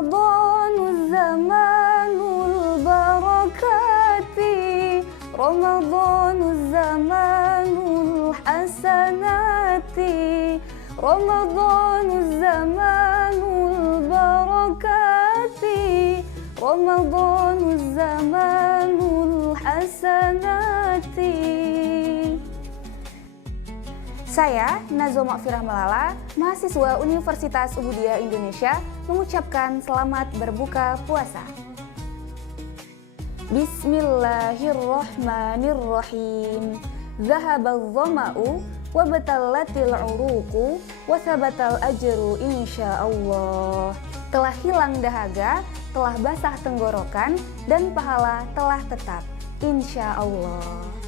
Ramadanul zamanul barakati, Ramadanul zamanul hasanati, Ramadanul zamanul barakati, Ramadanul zamanul hasanati. Saya, Nazoma Firah Malala, mahasiswa Universitas Ubudiyah Indonesia, mengucapkan selamat berbuka puasa. Bismillahirrahmanirrahim. Zahabal dhama'u wa batallatil uruqu wa sabatal ajru insyaallah. Telah hilang dahaga, telah basah tenggorokan, dan pahala telah tetap insyaallah.